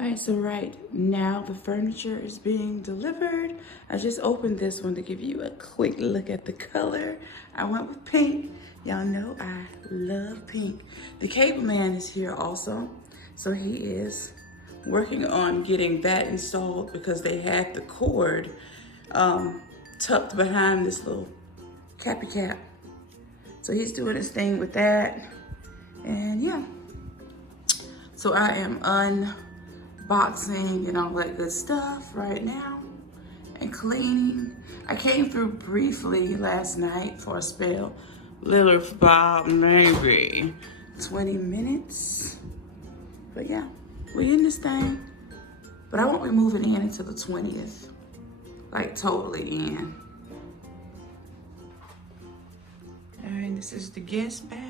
All right, so right now the furniture is being delivered. I just opened this one to give you a quick look at the color. I went with pink. Y'all know I love pink. The cable man is here also. So he is working on getting that installed because they had the cord tucked behind this little cappy cap. So he's doing his thing with that. And yeah, so I am unboxing and all that good stuff right now and cleaning. I came through briefly last night for a spell, literally for about maybe 20 minutes. But yeah, we in this thing. But I won't be moving in until the 20th, like totally in. All right, this is the guest bath.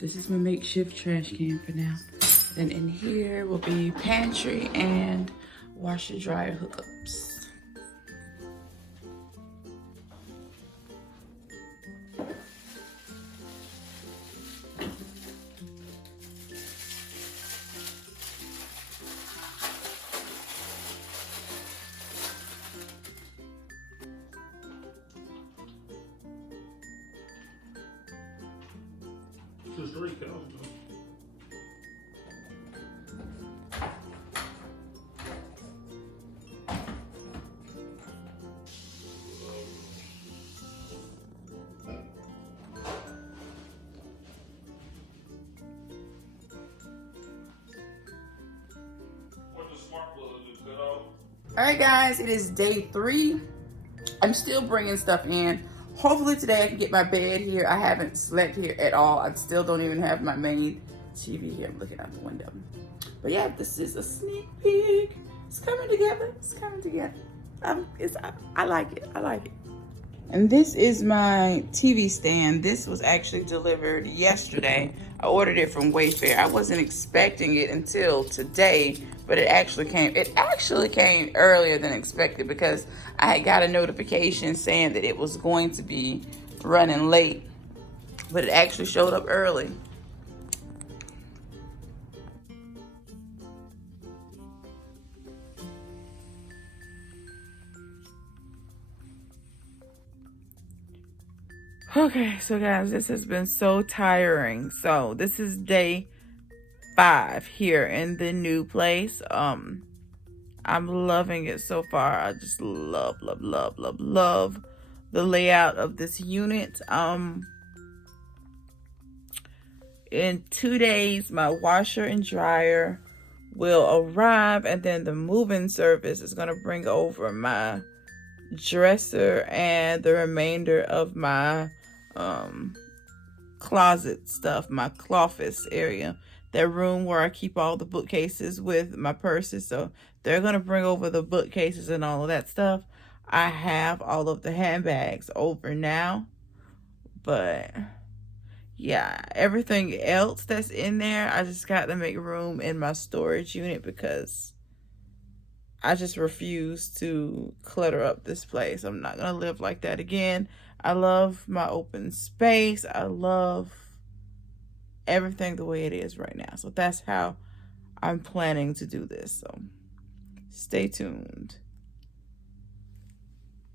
This is my makeshift trash can for now. Then in here will be pantry and washer dryer hookups. Just 3 cows. What the smart plug do, cut off? All right, guys, it is day 3. I'm still bringing stuff in. Hopefully today I can get my bed here. I haven't slept here at all. I still don't even have my main TV here. I'm looking out the window. But yeah, this is a sneak peek. It's coming together. It's coming together. I like it. I like it. And this is my TV stand. This was actually delivered yesterday. I ordered it from Wayfair. I wasn't expecting it until today, but it actually came earlier than expected because I had got a notification saying that it was going to be running late, but it actually showed up early. Okay, so guys, this has been so tiring. So this is day 5 here in the new place. I'm loving it so far. I just love the layout of this unit. In 2 days, my washer and dryer will arrive, and then the moving service is gonna bring over my dresser and the remainder of my closet stuff, my cloffice area, that room where I keep all the bookcases with my purses. So they're gonna bring over the bookcases and all of that stuff. I have all of the handbags over now, but yeah, everything else that's in there, I just got to make room in my storage unit because I just refuse to clutter up this place. I'm not gonna live like that again. I love my open space. I love everything the way it is right now. So that's how I'm planning to do this. So stay tuned.